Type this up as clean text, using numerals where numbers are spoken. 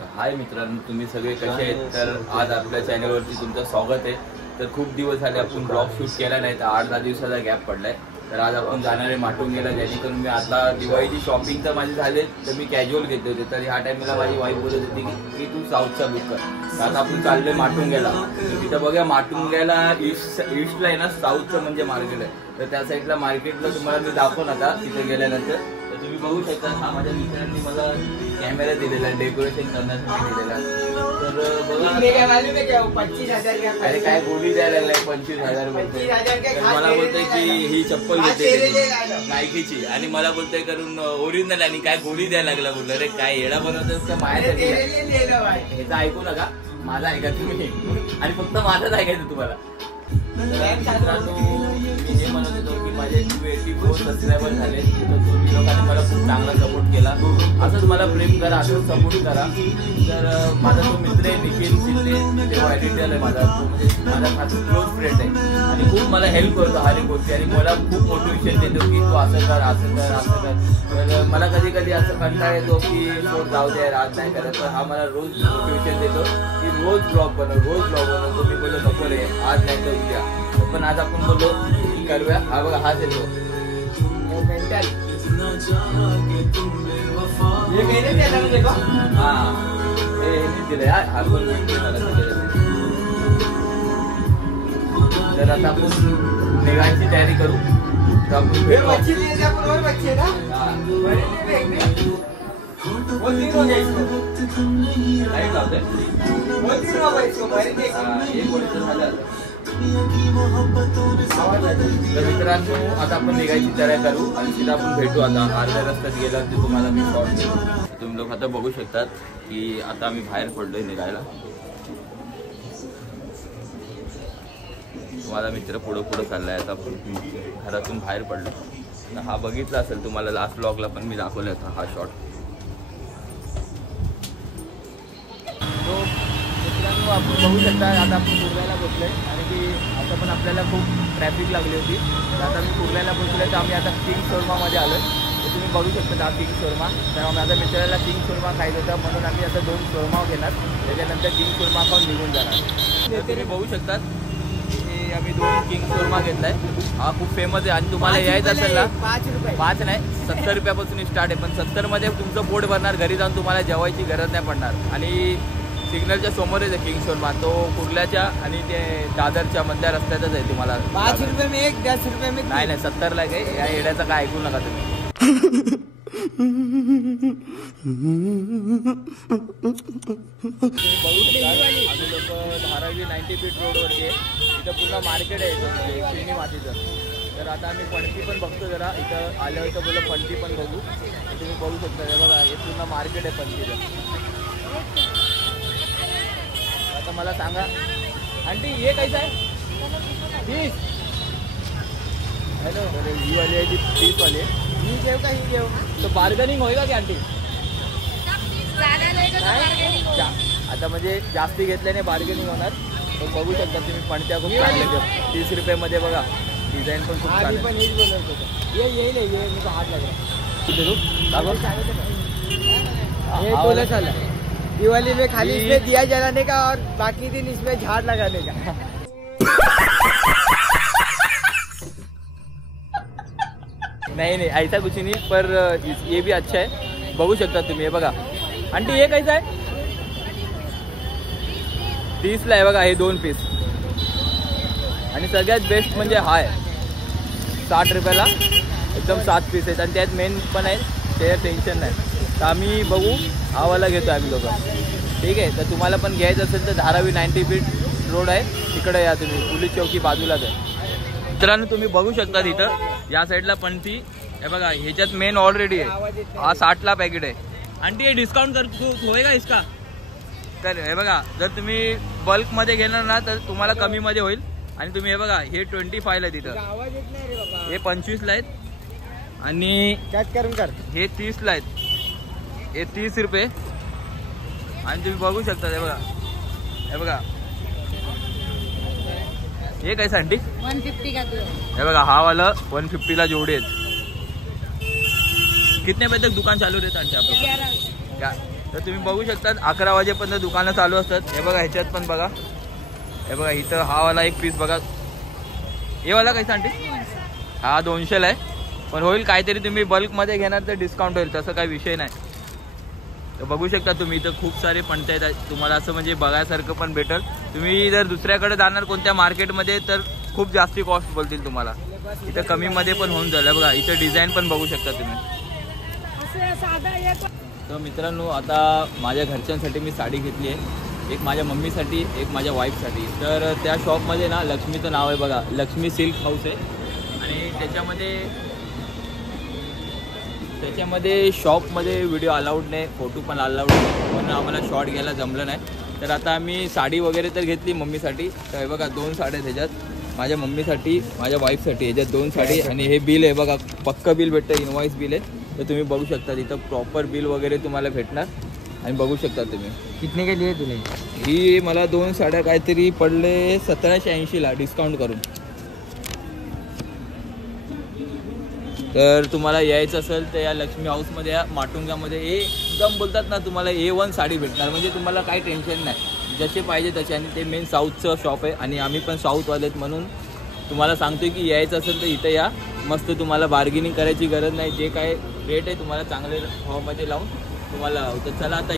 हाय मित्रांनो, तुम्ही सगळे कसे आहेत? तर आज आपल्या चॅनलवरती तुमचं स्वागत आहे. तर खूप दिवस झाले आपण ब्लॉग शूट केला नाही, तर 8-10 दिवसाचा गॅप पडलाय. तर आज आपण जाणार आहे माटुंग्याला, जेणेकरून मी आता दिवाळीची शॉपिंग तर माझी झाले, तर मी कॅज्युअल घेतले होते. तर ह्या टाइमला माझी वाईफ बोलत होती की तू साऊथचा लुक कर. तर आता आपण चाललोय माटुंग्याला. तर तिथं बघा, माटुंग्याला ईस्टला आहे ना साऊथचं म्हणजे मार्केट आहे. तर त्या साईडला मार्केटला तुम्हाला मी दाखवून आता तिथे गेल्यानंतर. तर तुम्ही बघू शकता, हा माझ्या मित्रांनी मला कॅमेरा दिलेला आहे, डेकोरेशन करण्यासाठी दिलेला. तर बघा, अरे काय गोळी द्यायला लागलाय 25,000 बोलतोय. मला बोलतोय की ही चप्पल घेते नायकीची, आणि मला बोलतोय करून ओरिजिनल, आणि काय गोळी द्यायला लागला. बोललो अरे काय येडा बनवतोस का माझ्यासाठी? ह्याचं ऐकू नका, माझा ऐका तुम्ही, आणि फक्त माझंच ऐकायचं तुम्हाला. हे म्हणत होतो की माझे 284 सबस्क्रायबर झाले. तर तुम्ही लोकांनी मला खूप चांगला सपोर्ट केला. असंच मला प्रेम करा, असंच सपोर्ट करा. तर माझा तो मित्र आहे निखिल शिंदे, तेव्हा एडिटर आहे माझा, माझा खास क्लोज फ्रेंड आहे, आणि खूप मला हेल्प करतो हर एक गोष्टी, आणि मला खूप मोटिवेशन देतो की तू असं कर, असं कर, असं कर. तर मला कधी कधी असं कंटाळा येतो की रोज जाऊ द्या, आज नाही करत. तर हा मला रोज मोटिवेशन देतो की रोज ब्लॉग बनव, रोज ब्लॉग बनव. तो मी बोललो नको रे, आज नाही तर उद्या. पण आज आपण बोललो करूया. हा बघा, हाच येतो मेंटल. हा दिलं यार, हा पण तर आता आपण निघायची तयारी करू. तर मित्रांनो, आता आपण निघायची तयारी करू, आणि तिला आपण भेटू. आता अर्ध्या रस्त्यात गेला की तुम्हाला मी शॉर्ट देतो. तुम्ही लोक आता बघू शकतात की आता आम्ही बाहेर पडलोय निघायला. माझा मित्र पुढं चाललाय. आता घरातून बाहेर पडलो. हा बघितला असेल तुम्हाला, लास्ट ब्लॉगला पण मी दाखवला होता हा शॉट. मित्रांनो, आपण बघू शकता आता आपण कुर्ल्याला पोचलोय, आणि की आता पण आपल्याला खूप ट्रॅफिक लागली होती. तर आता मी कुर्ल्याला पोचलोय. तर आम्ही आता किंग शोरमामध्ये आलोय. तर तुम्ही बघू शकता हा किंग शोरमा. तर माझ्या मित्राला किंग शोरमा खायचं होतं, म्हणून आम्ही आता 2 शोरमा घेणार. त्याच्यानंतर किंग शोरमा खाऊन निघून जाणार. तर तुम्ही बघू शकतात की आम्ही 2 किंग शोरमा घेतलाय. हा खूप फेमस आहे, आणि तुम्हाला यायचं असेल ना 5 नाही 70 रुपयापासून स्टार्ट आहे. पण 70मध्ये तुमचं पोट भरणार, घरी जाऊन तुम्हाला जेवायची गरज नाही पडणार. आणि सिग्नलच्या समोरच आहे किंग शोरमा. तो कुर्ल्याच्या आणि ते दादरच्या मधल्या रस्त्यातच आहे. तुम्हाला 5 रुपये में एक, 10 रुपये में नाही 70ला आहे. या येड्याचं काय ऐकू नका तुम्ही. आम्ही लोक धारावी 90 फीट रोडवरती आहे. इथं पूर्ण मार्केट आहे चिनी मातीचं. तर आता आम्ही पणती पण बघतो जरा. इथं आल्यावर तर बोललो पणती पण बघू. तुम्ही बघू शकता, हे बघा, हे पूर्ण मार्केट आहे पणतीचं. आता मला सांगा आंटी, हे कैसा आहे? 30. हॅलो, ही वाली आहे ती 30 वाली. ही घेऊ का ही घेऊ? तो बार्गनिंग होईल की आंटी? आता म्हणजे जास्ती घेतल्याने बार्गेनिंग होणार. तर बघू शकता तुम्ही पणत्या खूप चांगल्या 30 रुपयामध्ये. बघा, डिझाईन पण खूप छान आहे. येईल हात लागला. दिवाली में खाली इसमें दिया जलाने का और बाकी दिन इसमें झाड़ लगाने का. नहीं ऐसा कुछ नहीं, पर ये भी अच्छा है. बघू शकता तुम्ही. हे बघा आंटी, हे कैसा आहे? 30ला आहे बघा, हे 2 पीस. आणि सगळ्यात बेस्ट म्हणजे हा आहे 60 रुपयाला एकदम 7 पीस आहेत. आणि त्यात मेन पण आहे, ते टेन्शन नाही. तर आम्ही बघू, हा वाला घेतो आम्ही लोक. ठीक आहे. तर तुम्हाला पण घ्यायचं असेल तर धारावी 90 फीट रोड आहे, तिकडे या तुम्ही. पोलीस चौकी बाजूलाच आहे. मित्रांनो, तुम्ही बघू शकता तिथं या साईडला पण ती, हे बघा, ह्याच्यात मेन ऑलरेडी आहे. हा 60ला पॅकेट आहे. आंटी, हे डिस्काउंट होईल इसका? तर हे बघा, जर तुम्ही बल्कमध्ये घेणार ना तर तुम्हाला कमीमध्ये होईल. आणि तुम्ही हे बघा, हे 25ला आहे तिथं, हे 25ला आहेत, आणि हे 30ला आहेत. हे 30 रुपये. आणि तुम्ही बघू शकता, हे बघा ये कैसा आंटी? 150 का दो। हे बघा हा वाला 150 ला जोड़े। कितने बजे तक दुकान चालू रहता है आंटी आप लोग? तर तुम्ही बघू शकता 11 वाजेपर्यंत दुकानं चालू असतात. हे बघा ह्याच्यात पण बघा, हे बघा इथं हा वाला एक पीस बघा, हे वाला काही सांगते हा 200ला आहे. पण होईल काहीतरी तुम्ही बल्कमध्ये घेणार तर डिस्काउंट होईल, तसं काही विषय नाही. तर बघू शकता तुम्ही इथं खूप सारे पणते आहेत तुम्हाला, असं म्हणजे बघायसारखं पण भेटेल. तुम्ही जर दुसऱ्याकडे जाणार कोणत्या मार्केटमध्ये तर खूप जास्ती कॉस्ट बोलतील तुम्हाला, इथं कमीमध्ये पण होऊन जाईल. बघा इथं डिझाईन पण बघू शकता तुम्ही. तर मित्रांनो आता माझ्या घरच्यांसाठी मी साडी घेतली आहे, एक माझ्या मम्मीसाठी एक माझ्या वाईफसाठी. तर त्या शॉपमध्ये ना लक्ष्मीचं नाव आहे बघा, लक्ष्मी सिल्क हाऊस आहे. आणि त्याच्यामध्ये शॉपमध्ये व्हिडिओ अलाउड नाही, फोटो पण अलाउड नाही, म्हणून आम्हाला शॉट घ्यायला जमलं नाही. तर आता आम्ही साडी वगैरे तर घेतली मम्मीसाठी. तर हे बघा 2 साड्या त्याच्यात, माझ्या मम्मीसाठी माझ्या वाईफसाठी, ह्याच्यात 2 साडी. आणि हे बिल आहे बघा, पक्का बिल भेटतं, इनवॉइस बिल आहे. तर तुम्ही बघू शकता तिथं प्रॉपर बिल वगैरे तुम्हाला भेटणार. आणि बघू शकता तुम्ही कितने के लिए तुले ही मला 2 साड्या काहीतरी पडले 1780ला डिस्काउंट करून. तर तुम्हाला यायचं असेल तर या लक्ष्मी हाऊसमध्ये या माटुंगामध्ये एकदम बोलतात ना तुम्हाला A1 साडी भेटणार, म्हणजे तुम्हाला काही टेन्शन नाही, जसे पाहिजे तसे. आणि ते मेन साऊथचं शॉप आहे आणि आम्ही पण साऊथवाले आहेत, म्हणून तुम्हाला सांगतो की यायचं असेल तर इथं या. मस्त तुम्हाला बार्गेनिंग करायची गरज नाही, जे काय रेट आहे तुम्हाला चांगले भावामध्ये लावून तुम्हाला. तर चला आता